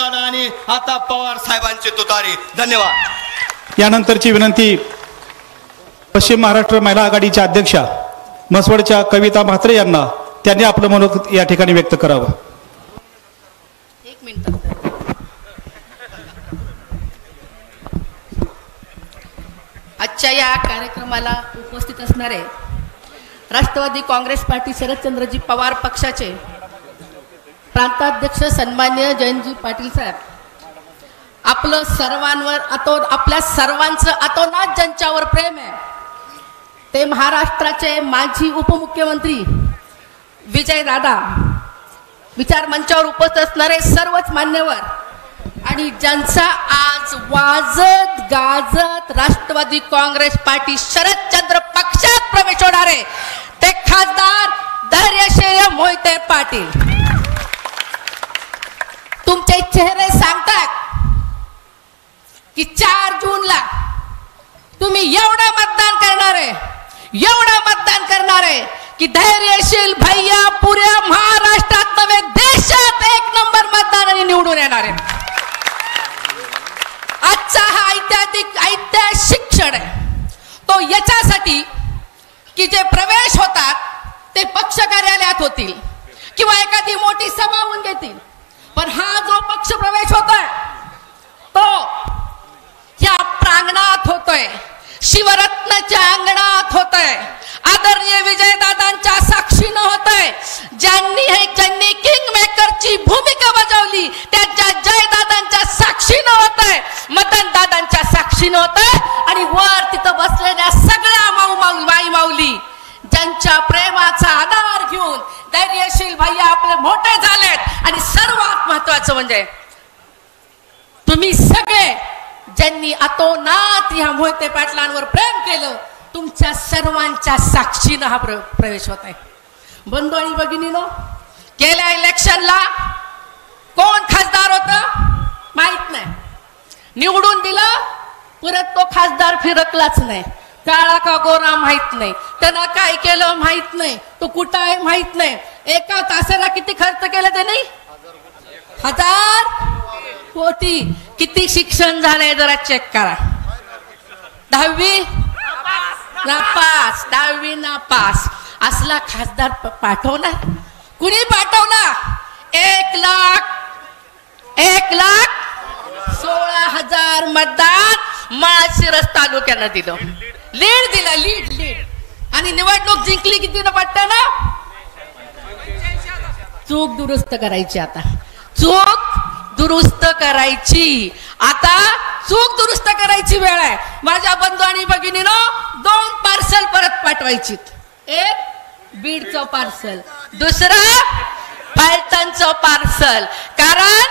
विजयदादा आणि आता पवार साहेबांची तुतारी. धन्यवाद. यानंतरची विनंती पश्चिम महाराष्ट्र महिला आघाडीच्या अध्यक्षा मसवडच्या कविता म्हात्रे यांना, त्यांनी आपलं मनोगत या ठिकाणी व्यक्त करावं. एक मिनिट. आजच्या या कार्यक्रमाला उपस्थित असणारे राष्ट्रवादी काँग्रेस पार्टी शरदचंद्रजी पवार पक्षाचे प्रांताध्यक्ष सन्मान्य जयंतजी पाटील साहेब, आपलं सर्वांवर आपल्या सर्वांचं अतोनात ज्यांच्यावर प्रेम आहे ते महाराष्ट्राचे माजी उपमुख्यमंत्री विजयदादा, विचार मंचावर उपस्थित असणारे सर्वच मान्यवर आणि ज्यांचा आज वाजत गाजत राष्ट्रवादी काँग्रेस पार्टी शरदचंद्र पक्षात प्रवेश होणार आहे ते खासदार धैर्यशील मोहिते पाटील. तुमचे चेहरे सांगतात की 4 जूनला तुम्ही एवढं मतदान करणार आहे की धैर्यशील भैया पुऱ्या महाराष्ट्रात नव्हे देशात 1 नंबर मतदानाने निवडून येणार आहे. आजचा हा ऐतिहासिक क्षण आहे तो याच्यासाठी की जे प्रवेश होतात ते पक्ष कार्यालयात होतील किंवा एखादी मोठी सभा होऊन घेतील, पण हा जो पक्ष प्रवेश होतोय तो या प्रांगणात होतोय, शिवरत्नाच्या अंगणात होतोय, आदरणीय विजयदादांच्या साक्षीनं होतोय. ज्यांनी किंग मेकरची भूमिका बजावली त्यांच्या जयदादांच्या साक्षीनं होतंय, मदन दादांच्या साक्षीनं होतंय आणि वर तिथं बसलेल्या सगळ्या माई माऊली ज्यांच्या प्रेमाचा आधार घेऊन धैर्यशील भैया आपले मोठे झालेत आणि सर्वात महत्वाचं म्हणजे तुम्ही सगळे ज्यांनी अतोनात ह्या मोहिते पाटलांवर प्रेम केलं तुमच्या सर्वांच्या साक्षीनं हा प्रवेश होत आहे. बंधू आणि भगिनीनो, गेल्या इलेक्शनला कोण खासदार होतं माहित नाही, निवडून दिलं परत तो खासदार फिरकलाच नाही, काळा का गोरा माहित नाही, त्यानं काय केलं माहित नाही, तो कुठं आहे माहित नाही. एका तासाला किती खर्च केलं त्याने? 1000 कोटी. किती शिक्षण झालंय जरा चेक करा. 10वी नापास, 10वी नापास. असला खासदार पाठवणार? कुणी पाठवला? 1,16,000 मतदान माळशिरस तालुक्यानं दिलं, लीड आणि निवडणूक जिंकली कितीनं पट्ट्यानं? चूक दुरुस्त करायची. आता चूक दुरुस्त करायची वेळ आहे. माझ्या बंधू आणि भगिनीनो, 2 पार्सल परत पाठवायची. एक बीडचं पार्सल, दुसरं फलटणचं पार्सल. कारण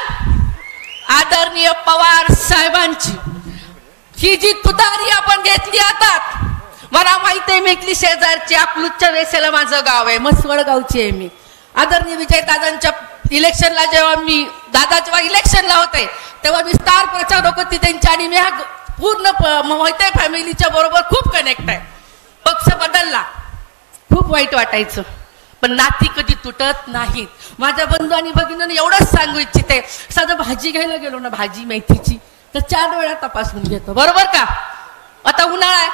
आदरणीय पवार साहेबांची ही जी तुतारी आपण घेतली आता, मला माहिती आहे मेकली शेजारची अकलूजच्या वेसेला माझं गाव आहे, मसवड गावची आहे मी. आदरणीय विजयदादांच्या इलेक्शनला जेव्हा इलेक्शनला होते तेव्हा मी स्टार प्रचारक होती त्यांच्या आणि मी हा पूर्ण मोहिते फॅमिलीच्या बरोबर खूप कनेक्ट आहे. पक्ष बदलला, खूप वाईट वाटायचं, पण नाती कधी तुटत नाहीत. माझ्या बंधू आणि भगिनींना एवढंच सांगू इच्छिते, साधं भाजी घ्यायला गेलो ना, भाजी मेथीची, तर 4 वेळा तपासून घेतो, बरोबर का? आता उन्हाळा आहे,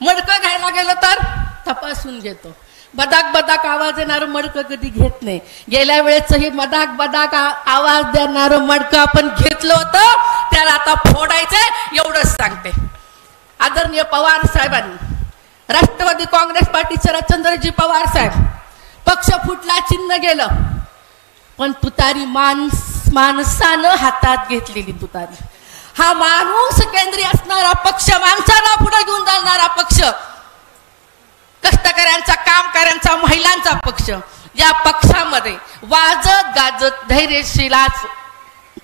मडकं घ्यायला गेलं तर तपासून घेतो. बदाक आवाज येणारं मडकं कधी घेत नाही. गेल्या वेळेचं हे बदाक आवाज देणारं मडकं आपण घेतलं होतं, त्याला आता फोडायचंय एवढंच सांगते. आदरणीय पवार साहेबांनी, राष्ट्रवादी काँग्रेस पार्टी शरदचंद्रजी पवार साहेब, पक्ष फुटला, चिन्ह गेलं, पण तुतारी माणसानं हातात घेतलेली तुतारी. हा माणूस केंद्रीय असणारा पक्ष, माणसाला पुढे घेऊन जाणारा पक्ष, कष्टकऱ्यांचा, कामकऱ्यांचा, महिलांचा पक्ष, या पक्षामध्ये वाजत गाजत धैर्यशीलाच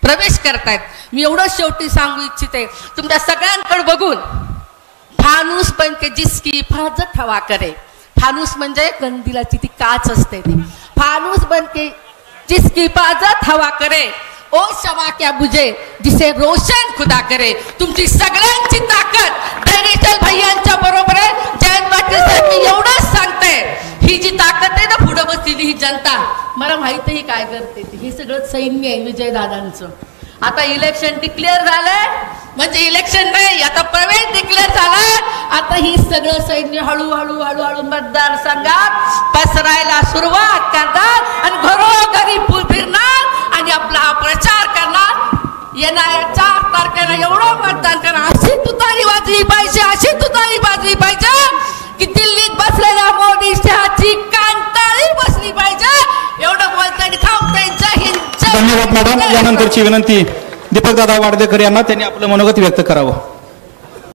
प्रवेश करतायत. मी एवढं शेवटी सांगू इच्छिते, तुमच्या सगळ्यांकडे बघून, फानूस बन के जिसकी हिफाजत हवा करे. फानूस म्हणजे कंदिलाची ती काच असते ती. फानूस बन के जिसकी हिफाजत हवा करे, ओ शमा क्या बुझे जिसे रोशन खुदा करे. तुमची सगळ्यांची ताकद धैर्यशील भैयांच्या बरोबर आहे. जयंत पाटील साहेब, मी एवढंच सांगते, ही जी ताकद आहे ना पुढे बसलेली ही जनता, मला माहित आहे काय करते. हे सगळं सैन्य आहे विजयदादांचं. आता इलेक्शन डिक्लेअर झालंय म्हणजे इलेक्शन नाही, आता प्रवेश डिक्लेअर झाला. आता ही सगळं सैन्य हळूहळू हळूहळू मतदारसंघात पसरायला सुरुवात करणार आणि घरोघरी फिरणार आणि आपला हा प्रचार करणार. येणाऱ्या 4 तारखेला एवढं मतदान करणार. अशी तुतारी वाजली पाहिजे, अशी तुतारी वाजली पाहिजे की दिल्लीत बसलेल्या मोदी शहाची कांटाळी बसली पाहिजे. एवढं बोलताना थांबतंय. जय हिंद. धन्यवाद मॅडम. यानंतरची विनंती दीपकदादा वाडदेकर यांना, त्यांनी आपलं मनोगत व्यक्त करावं.